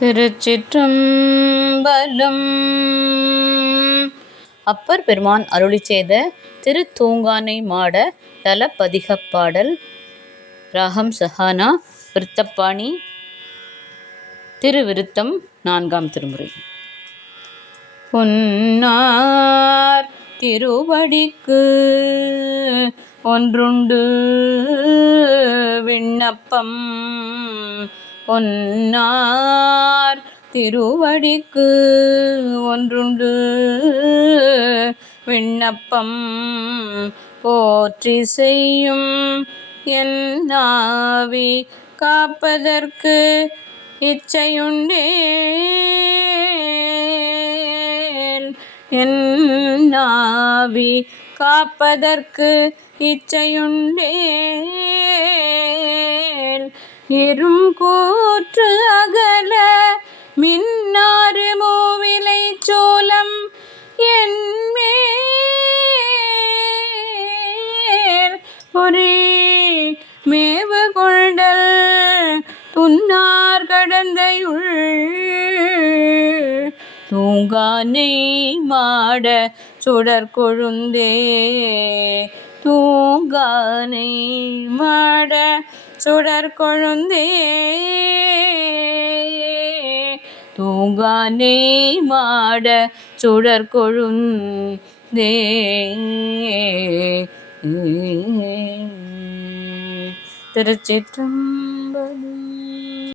திருச்சிற்றம்பலம். அப்பர் பெருமான் அருளி செய்த திருத்தூங்கானை மாட தலப்பதிகப் பாடல் ராகம் சஹானா விருத்தப்பாணி திருவிருத்தம் நான்காம் திருமுறை. பொன்னார் திருவடிக்கு ஒன்றுண்டு விண்ணப்பம் பொன்னார் திருவடிக்கு ஒன்றுண்டு. விண்ணப்பம் போற்றி செய்யும் என் நாவி காப்பதற்கு இச்சையுண்டேன் என் நாவி காப்பதற்கு இச்சையுண்டேன் இரும் கூற்று அகல மின்னாறு மூவிலை சோலம் என் பொறி மேவு கொண்டல் துன்னார் கடந்தையுள் தூங்கானை மாட சுடர் கொழுந்தே. தூங்கானை மாட சுடர் கொழுந்தே. தூங்கானே மாட சுடர் கொழுந்தே. திருச்சிற்றம்பலம்